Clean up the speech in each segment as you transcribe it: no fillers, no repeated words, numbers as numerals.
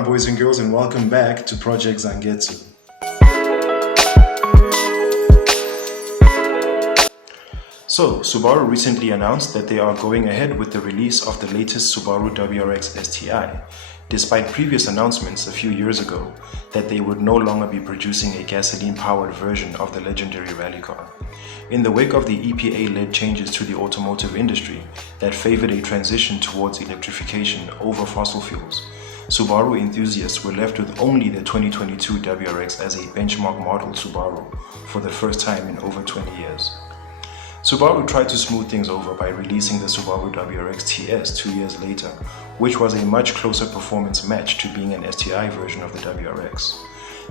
on, boys and girls, and welcome back to Project Zangetsu. So, Subaru recently announced that they are going ahead with the release of the latest Subaru WRX STI, despite previous announcements a few years ago that they would no longer be producing a gasoline-powered version of the legendary rally car. In the wake of the EPA-led changes to the automotive industry that favored a transition towards electrification over fossil fuels, Subaru enthusiasts were left with only the 2022 WRX as a benchmark model Subaru for the first time in over 20 years. Subaru tried to smooth things over by releasing the Subaru WRX TS 2 years later, which was a much closer performance match to being an STI version of the WRX.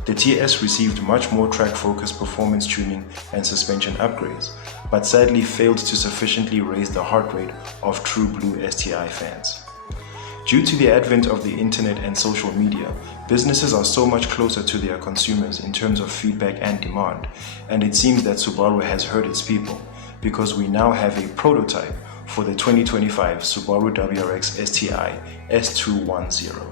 The TS received much more track-focused performance tuning and suspension upgrades, but sadly failed to sufficiently raise the heart rate of true blue STI fans. Due to the advent of the internet and social media, businesses are so much closer to their consumers in terms of feedback and demand, and it seems that Subaru has heard its people, because we now have a prototype for the 2025 Subaru WRX STI S210.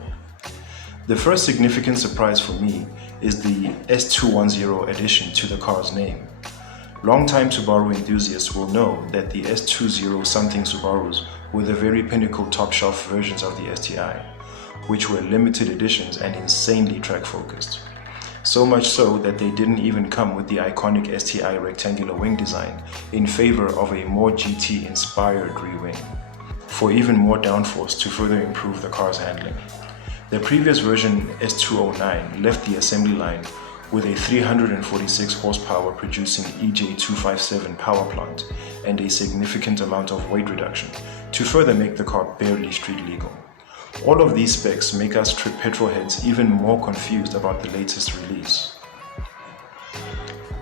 The first significant surprise for me is the S210 addition to the car's name. Longtime Subaru enthusiasts will know that the S20 something Subarus were the very pinnacle top-shelf versions of the STI, which were limited editions and insanely track-focused. So much so that they didn't even come with the iconic STI rectangular wing design in favor of a more GT-inspired re-wing, for even more downforce to further improve the car's handling. The previous version S209 left the assembly line with a 346 horsepower producing EJ257 power plant and a significant amount of weight reduction to further make the car barely street legal. All of these specs make us petrol heads even more confused about the latest release.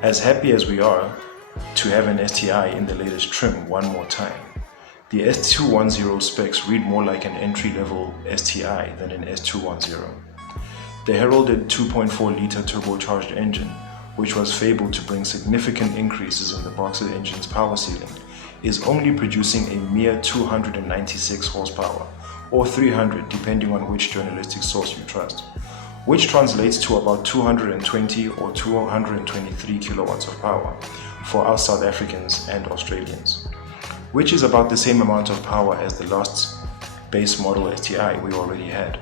As happy as we are to have an STI in the latest trim one more time, the S210 specs read more like an entry-level STI than an S210. The heralded 2.4-litre turbocharged engine, which was fabled to bring significant increases in the Boxer engine's power ceiling, is only producing a mere 296 horsepower, or 300 depending on which journalistic source you trust, which translates to about 220 or 223 kilowatts of power for us South Africans and Australians, which is about the same amount of power as the last base model STI we already had.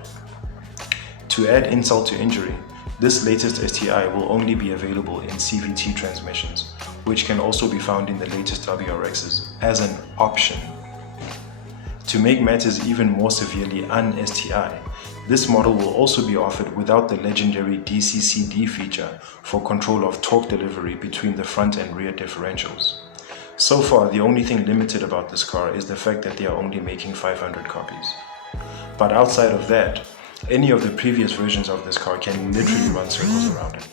To add insult to injury, this latest STI will only be available in CVT transmissions, which can also be found in the latest WRXs as an option. To make matters even more severely un-STI, this model will also be offered without the legendary DCCD feature for control of torque delivery between the front and rear differentials. So far, the only thing limited about this car is the fact that they are only making 500 copies. But outside of that, any of the previous versions of this car can literally run circles around it.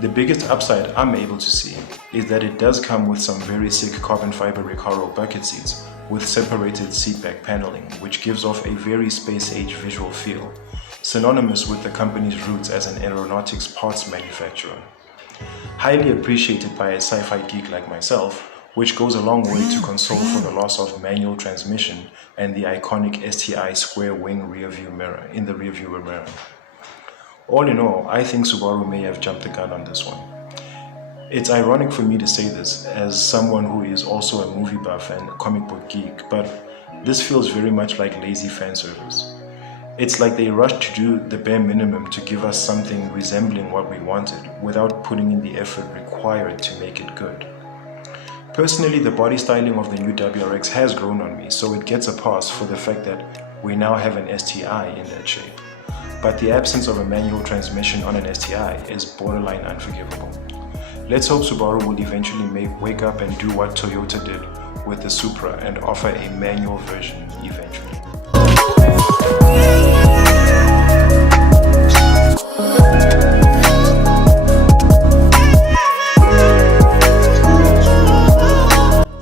The biggest upside I'm able to see is that it does come with some very sick carbon fiber Recaro bucket seats with separated seatback paneling, which gives off a very space-age visual feel, synonymous with the company's roots as an aeronautics parts manufacturer. Highly appreciated by a sci-fi geek like myself, which goes a long way to console for the loss of manual transmission and the iconic STI square wing rearview mirror in the rearview mirror. All in all, I think Subaru may have jumped the gun on this one. It's ironic for me to say this as someone who is also a movie buff and comic book geek, but this feels very much like lazy fan service. It's like they rushed to do the bare minimum to give us something resembling what we wanted without putting in the effort required to make it good. Personally, the body styling of the new WRX has grown on me, so it gets a pass for the fact that we now have an STI in that shape. But the absence of a manual transmission on an STI is borderline unforgivable. Let's hope Subaru will eventually wake up and do what Toyota did with the Supra and offer a manual version eventually.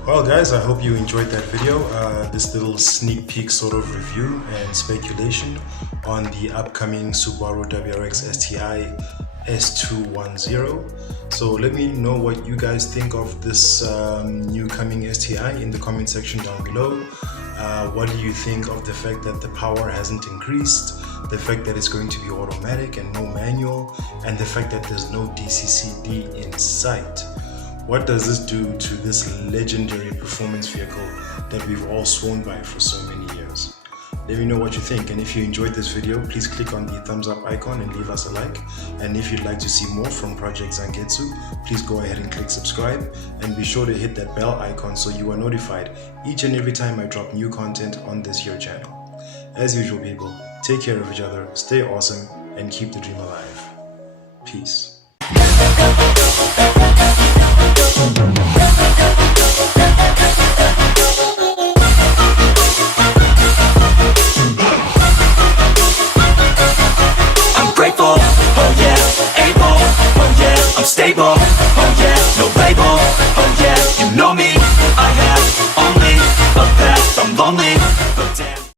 Well guys, I hope you enjoyed that video, this little sneak peek sort of review and speculation on the upcoming Subaru WRX STI S210. So let me know what you guys think of this new coming STI in the comment section down below. What do you think of the fact that the power hasn't increased, the fact that it's going to be automatic and no manual, and the fact that there's no DCCD in sight? What does this do to this legendary performance vehicle that we've all sworn by for so many years? Let me know what you think, and if you enjoyed this video, please click on the thumbs up icon and leave us a like. And if you'd like to see more from Project Zangetsu, please go ahead and click subscribe, and be sure to hit that bell icon so you are notified each and every time I drop new content on this here channel. As usual, people, take care of each other, stay awesome, and keep the dream alive. Peace. Grateful, oh yeah, able, oh yeah, I'm stable, oh yeah, no label, oh yeah, you know me, I have only a path, I'm lonely.